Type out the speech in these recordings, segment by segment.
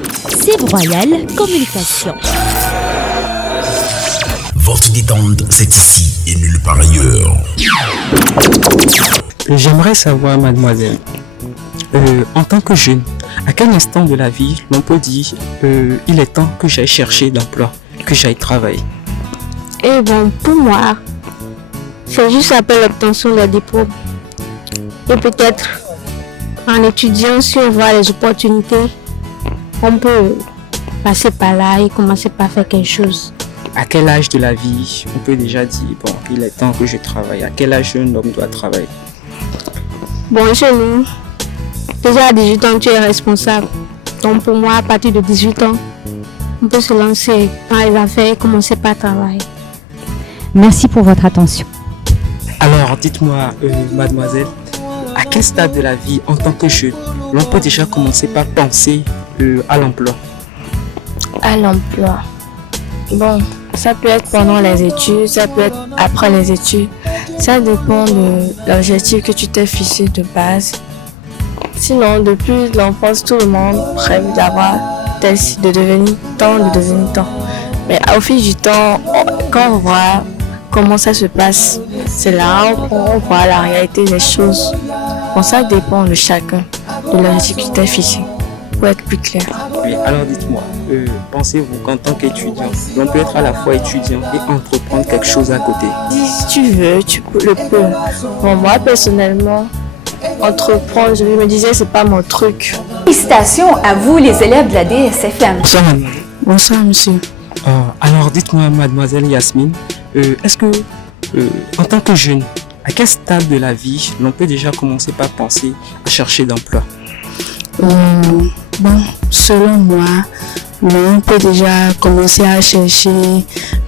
Sève Royal Communication. Votre détente, c'est ici et nulle part ailleurs. J'aimerais savoir, mademoiselle, en tant que jeune, à quel instant de la vie l'on peut dire il est temps que j'aille chercher d'emploi, que j'aille travailler? Eh bon, pour moi, c'est juste après l'obtention d'un diplôme. Et peut-être, en étudiant, si on voit les opportunités, on peut passer par là et commencer par faire quelque chose. À quel âge de la vie on peut déjà dire, bon, il est temps que je travaille? À quel âge un homme doit travailler? Bon, chez nous, déjà à 18 ans, tu es responsable. Donc pour moi, à partir de 18 ans, on peut se lancer dans les affaires et commencer par travailler. Merci pour votre attention. Alors, dites-moi, mademoiselle, à quel stade de la vie, en tant que jeune, l'on peut déjà commencer par penser à l'emploi? À l'emploi. Bon, ça peut être pendant les études, ça peut être après les études. Ça dépend de l'objectif que tu t'es fixé de base. Sinon, depuis l'enfance, tout le monde rêve d'avoir de devenir tant. Mais au fil du temps, quand on voit comment ça se passe, c'est là qu'on voit la réalité des choses. Bon, ça dépend de chacun, de l'objectif que tu t'es fixé, pour être plus clair. Oui, alors dites-moi, pensez-vous qu'en tant qu'étudiant, l'on peut être à la fois étudiant et entreprendre quelque chose à côté? Si tu veux, tu le peux. Bon, moi, personnellement, entreprendre, je me disais, c'est pas mon truc. Félicitations à vous, les élèves de la DSFM. Bonsoir, mademoiselle. Bonsoir, monsieur. Alors, dites-moi, mademoiselle Yasmine, est-ce que, en tant que jeune, à quel stade de la vie l'on peut déjà commencer par penser à chercher d'emploi? Bon, selon moi, on peut déjà commencer à chercher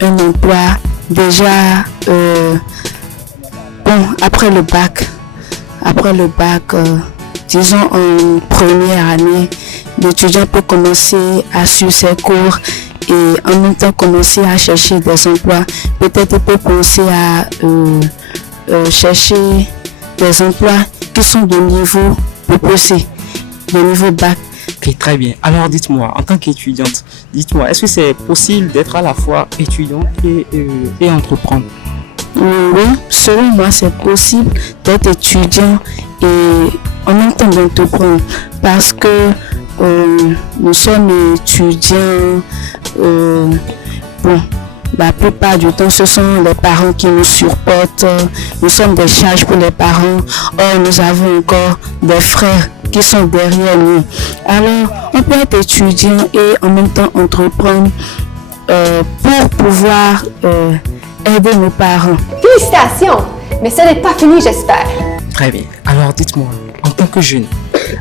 un emploi déjà après le bac. Après le bac, disons en première année, l'étudiant peut commencer à suivre ses cours et en même temps commencer à chercher des emplois. Peut-être il peut penser à chercher des emplois qui sont de niveau proposé, de niveau bac. Ok, très bien. Alors dites-moi, en tant qu'étudiante, dites-moi, est-ce que c'est possible d'être à la fois étudiante et entreprendre? Oui, selon moi, c'est possible d'être étudiant et en même temps d'entreprendre parce que nous sommes étudiants. La plupart du temps, ce sont les parents qui nous supportent. Nous sommes des charges pour les parents. Or, nous avons encore des frères qui sont derrière nous. Alors, on peut être étudiant et en même temps entreprendre pour pouvoir aider nos parents. Félicitations! Mais ce n'est pas fini, j'espère. Très bien. Alors, dites-moi, en tant que jeune,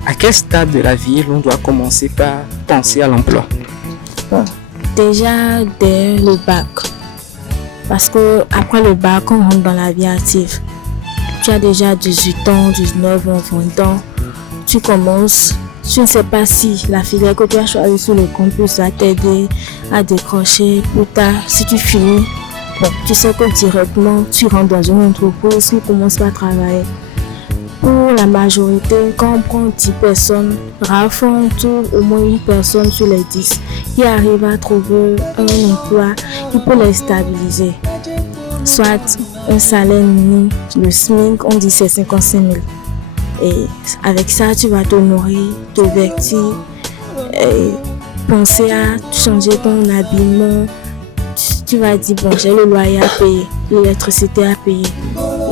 à quel stade de la vie l'on doit commencer par penser à l'emploi? Déjà dès le bac. Parce que après le bac, on rentre dans la vie active. Tu as déjà 18 ans, 19 ans, 20 ans. Tu commences. Tu ne sais pas si la filière que tu as choisie sur le campus va t'aider à décrocher plus tard. Si tu finis, bon, tu sais que directement, tu rentres dans une entreprise, tu commences par travailler. Pour la majorité, quand on prend 10 personnes, rarement on trouve au moins une personne sur les 10 qui arrive à trouver un emploi qui peut les stabiliser. Soit un salaire minimum, le SMIC, on dit c'est 55 000. Et avec ça, tu vas te nourrir, te vêtir, et penser à changer ton habillement. Tu vas dire, bon, j'ai le loyer à payer, l'électricité à payer.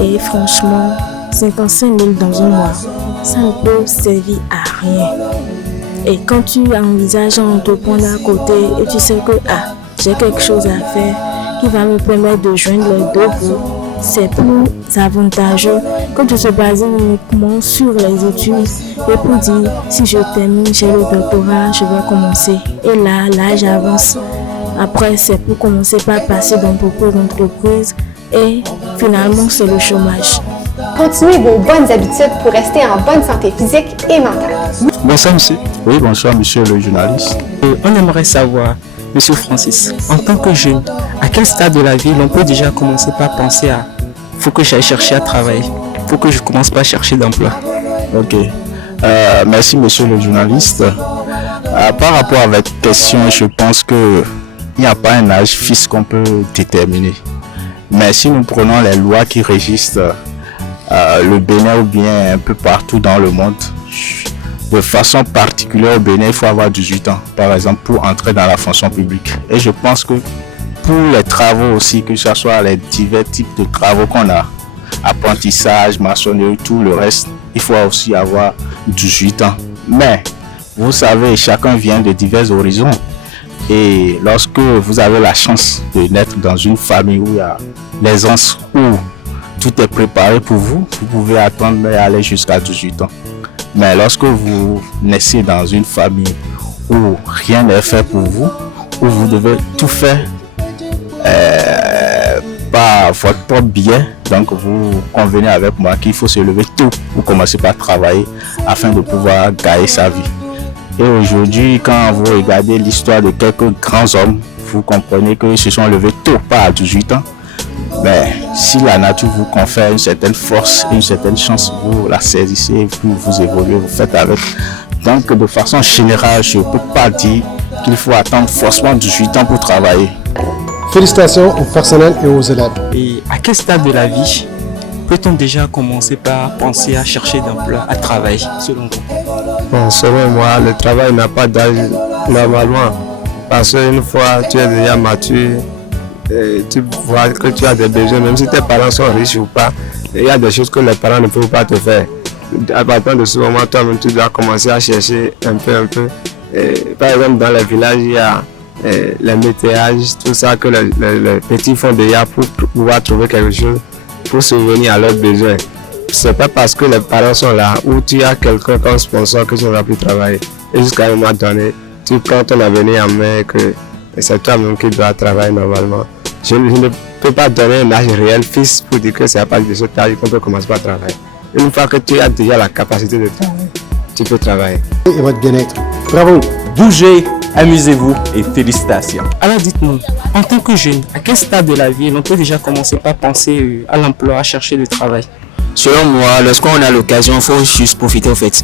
Et franchement, 55 000 dans un mois, ça ne peut servir à rien. Et quand tu envisages un entreprendre à côté et tu sais que j'ai quelque chose à faire qui va me permettre de joindre les deux bouts, c'est plus avantageux que de se baser uniquement sur les études et pour dire si je termine, j'ai le doctorat, je vais commencer. Et là j'avance. Après, c'est pour commencer par passer d'entreprise en entreprise et finalement, c'est le chômage. Continuez vos bonnes habitudes pour rester en bonne santé physique et mentale. Bonsoir, monsieur. Oui, bonsoir, monsieur le journaliste. On aimerait savoir, monsieur Francis, en tant que jeune, à quel stade de la vie l'on peut déjà commencer par penser à faut que j'aille chercher à travailler, faut que je commence par chercher d'emploi? Ok. Merci, monsieur le journaliste. Par rapport à votre question, je pense que il n'y a pas un âge fixe qu'on peut déterminer. Mais si nous prenons les lois qui régissent le Bénin ou bien un peu partout dans le monde, de façon particulière au Bénin, il faut avoir 18 ans, par exemple, pour entrer dans la fonction publique. Et je pense que pour les travaux aussi, que ce soit les divers types de travaux qu'on a, apprentissage, maçonnerie, tout le reste, il faut aussi avoir 18 ans. Mais, vous savez, chacun vient de divers horizons. Et lorsque vous avez la chance de naître dans une famille où il y a l'aisance, où tout est préparé pour vous, vous pouvez attendre et aller jusqu'à 18 ans. Mais lorsque vous naissez dans une famille où rien n'est fait pour vous, où vous devez tout faire par votre propre bien, donc vous convenez avec moi qu'il faut se lever tôt pour commencer par travailler afin de pouvoir gagner sa vie. Et aujourd'hui, quand vous regardez l'histoire de quelques grands hommes, vous comprenez qu'ils se sont levés tôt, pas à 18 ans. Mais si la nature vous confère une certaine force, une certaine chance, vous la saisissez, vous évoluez, vous faites avec. Donc de façon générale, je ne peux pas dire qu'il faut attendre forcément 18 ans pour travailler. Félicitations au personnel et aux élèves. Et à quel stade de la vie peut-on déjà commencer par penser à chercher d'emploi, à travailler, selon vous? Bon, selon moi, le travail n'a pas d'âge normalement. Parce qu'une fois tu es déjà mature, tu vois que tu as des besoins, même si tes parents sont riches ou pas, il y a des choses que les parents ne peuvent pas te faire. À partir de ce moment, toi-même, tu dois commencer à chercher un peu. Par exemple, dans les villages, il y a les métayages, tout ça que les petits font déjà pour pouvoir trouver quelque chose pour subvenir à leurs besoins. C'est pas parce que les parents sont là ou tu as quelqu'un comme sponsor que tu ne vas plus travailler. Et jusqu'à un moment donné, tu prends ton avenir en main que c'est toi-même qui dois travailler normalement. Je ne peux pas donner un âge réel fixe pour dire que c'est à partir de cet âge qu'on peut commencer par travailler. Une fois que tu as déjà la capacité de travailler, tu peux travailler. Et votre bien-être. Bravo. Bougez, amusez-vous et félicitations. Alors dites-nous, en tant que jeune, à quel stade de la vie on peut déjà commencer par penser à l'emploi, à chercher du travail? Selon moi, lorsqu'on a l'occasion, il faut juste profiter en fait.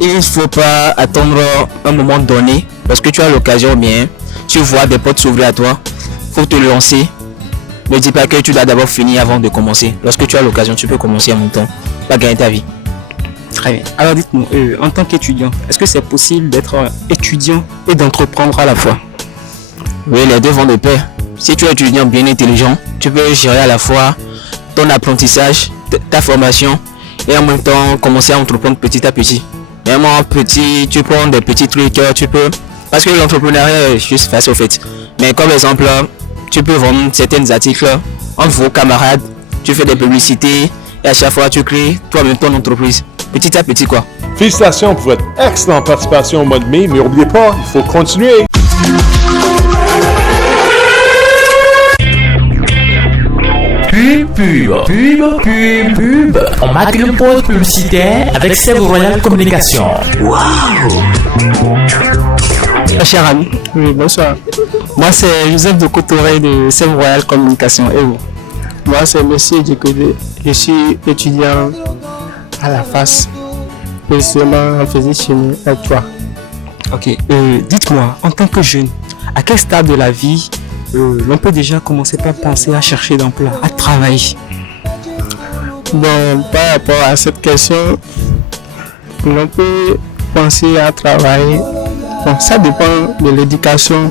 Il ne faut pas attendre un moment donné. Lorsque tu as l'occasion, bien, tu vois des portes s'ouvrir à toi, il faut te lancer. Ne dis pas que tu dois d'abord finir avant de commencer. Lorsque tu as l'occasion, tu peux commencer en même temps, pas gagner ta vie. Très bien. Alors dites-nous, en tant qu'étudiant, est-ce que c'est possible d'être étudiant et d'entreprendre à la fois? Oui, les deux vont de pair. Si tu es étudiant bien intelligent, tu peux gérer à la fois ton apprentissage, ta formation et en même temps commencer à entreprendre petit à petit. Même en petit, tu prends des petits trucs, tu peux... Parce que l'entrepreneuriat est juste face au fait. Mais comme exemple, tu peux vendre certains articles entre vos camarades, tu fais des publicités et à chaque fois tu crées toi-même ton entreprise. Petit à petit quoi. Félicitations pour votre excellente participation au mois de mai, mais n'oubliez pas, il faut continuer. Pub. On marque une pause publicitaire avec Sèvres Royal Communication. Waouh! Cher ami, oui, bonsoir. Moi c'est Joseph de Cotoré de Sèvres Royal Communication. Et vous? Moi c'est Monsieur Djekodé. Je suis étudiant à la FAS, précisément en physique chimie L3. Ok, dites-moi, en tant que jeune, à quel stade de la vie l'on peut déjà commencer par penser à chercher d'emploi, à travailler? Bon, par rapport à cette question, l'on peut penser à travailler. Bon, ça dépend de l'éducation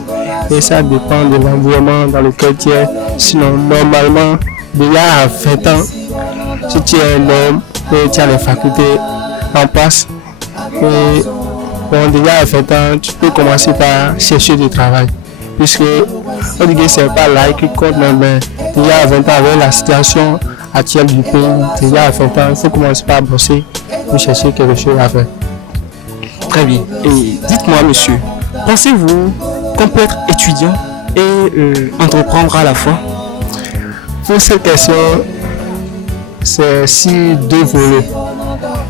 et ça dépend de l'environnement dans lequel tu es. Sinon, normalement, déjà à 20 ans, si tu es un homme et tu as les facultés en place, et bon, déjà à 20 ans, tu peux commencer par chercher du travail. Puisque on dit que ce n'est pas là qui compte, mais déjà à 20 ans, avec la situation actuelle du pays, déjà à 20 ans, il faut commencer par bosser pour chercher quelque chose à faire. Très bien. Et dites-moi, monsieur, pensez-vous qu'on peut être étudiant et entreprendre à la fois? Pour cette question, c'est sur deux volets.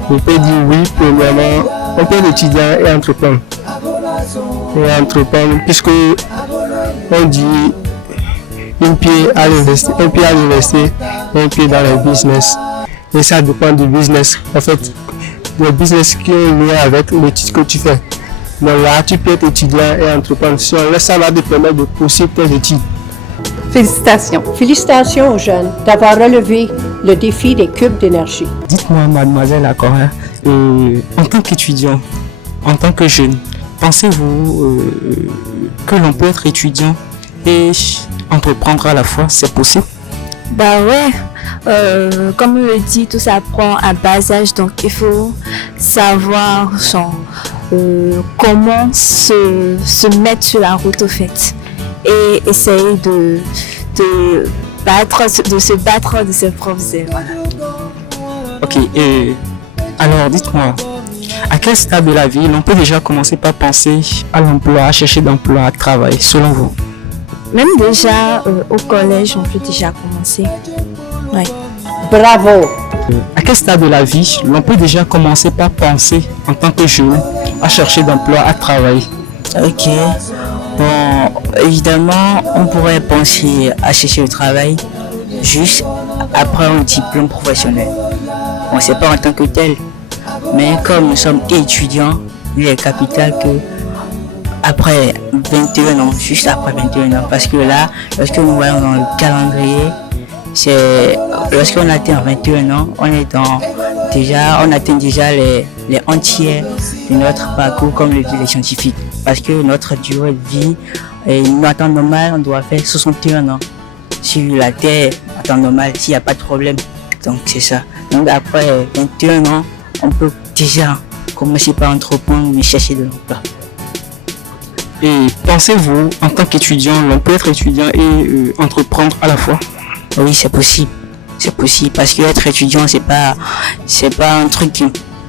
Je peux dire oui, premièrement, on peut être étudiant et entreprendre. Puisque on dit un pied à l'université, un pied dans le business. Et ça dépend du business. En fait, le business qui est lié avec l'étude que tu fais. Bon, là, tu peux être étudiant et entreprendre. Si on laisse ça, va te permettre de poursuivre tes études. Félicitations. Félicitations aux jeunes d'avoir relevé le défi des cubes d'énergie. Dites-moi, mademoiselle Akora, en tant qu'étudiant, en tant que jeune, pensez-vous que l'on peut être étudiant et entreprendre à la fois, c'est possible? Bah ouais, comme on le dit, tout ça prend un bas âge, donc il faut savoir comment se mettre sur la route au fait et essayer de se battre de ses propres ailes. Voilà. Ok, alors dites-moi, à quel stade de la vie l'on peut déjà commencer par penser à l'emploi, à chercher d'emploi, à travailler, selon vous? Même déjà au collège, on peut déjà commencer. Ouais. Bravo! À quel stade de la vie l'on peut déjà commencer par penser en tant que jeune à chercher d'emploi, à travailler? Ok. Bon, évidemment, on pourrait penser à chercher le travail juste après un diplôme professionnel. Bon, c'est pas en tant que tel, mais comme nous sommes étudiants, il est capital que après 21 ans, juste après 21 ans, parce que là, lorsque nous voyons dans le calendrier, c'est lorsqu'on atteint 21 ans, on atteint déjà les entiers de notre parcours, comme le disent les scientifiques. Parce que notre durée de vie, en temps normal, on doit faire 61 ans. Sur la Terre, en temps normal, s'il n'y a pas de problème. Donc c'est ça. Donc après 21 ans, on peut déjà commencer par entreprendre et chercher de l'emploi. Et pensez-vous, en tant qu'étudiant, l'on peut être étudiant et entreprendre à la fois? Oui, c'est possible. C'est possible parce que être étudiant, c'est pas un truc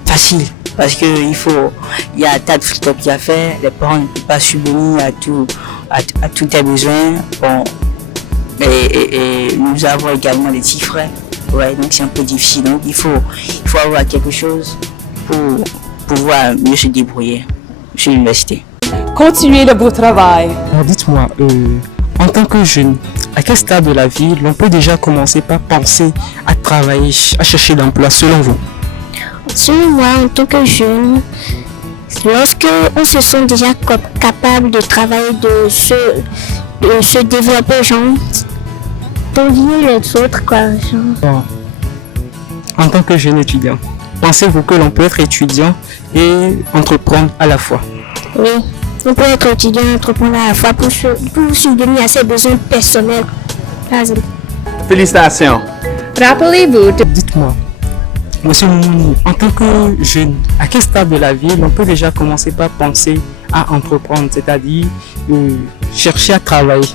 facile. Parce que il y a un tas de trucs à faire. Les parents ne peuvent pas subvenir à tous tes besoins. Bon, et nous avons également des petits frères. Ouais, donc c'est un peu difficile. Donc il faut avoir quelque chose pour pouvoir mieux se débrouiller sur l'université. Continuez le beau travail. Alors dites-moi, en tant que jeune, à quel stade de la vie l'on peut déjà commencer par penser à travailler, à chercher d'emploi selon vous? Selon moi, en tant que jeune, lorsque on se sent déjà capable de travailler, de se développer, genre, pour lier les autres, quoi. Bon. En tant que jeune étudiant, pensez-vous que l'on peut être étudiant et entreprendre à la fois? Oui, on peut être étudiant et entreprendre à la fois pour subvenir à ses besoins personnels. Félicitations. Rappelez-vous. Dites-moi, monsieur Moumouni, en tant que jeune, à quel stade de la vie l'on peut déjà commencer par penser à entreprendre, c'est-à-dire chercher à travailler?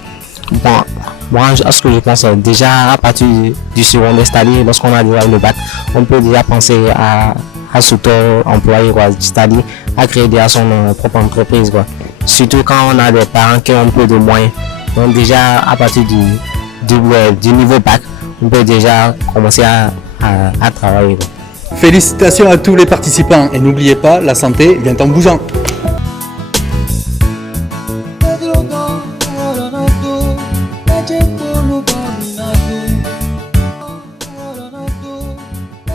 Bon, moi, à ce que je pense, déjà à partir du secondaire, c'est-à-dire lorsqu'on a déjà le bac, on peut déjà penser à s'auto-employer, c'est-à-dire à créer déjà son propre entreprise, quoi. Surtout quand on a des parents qui ont un peu de moyens. Donc déjà à partir du niveau bac, on peut déjà commencer à travailler, quoi. Félicitations à tous les participants et n'oubliez pas, la santé vient en bougeant.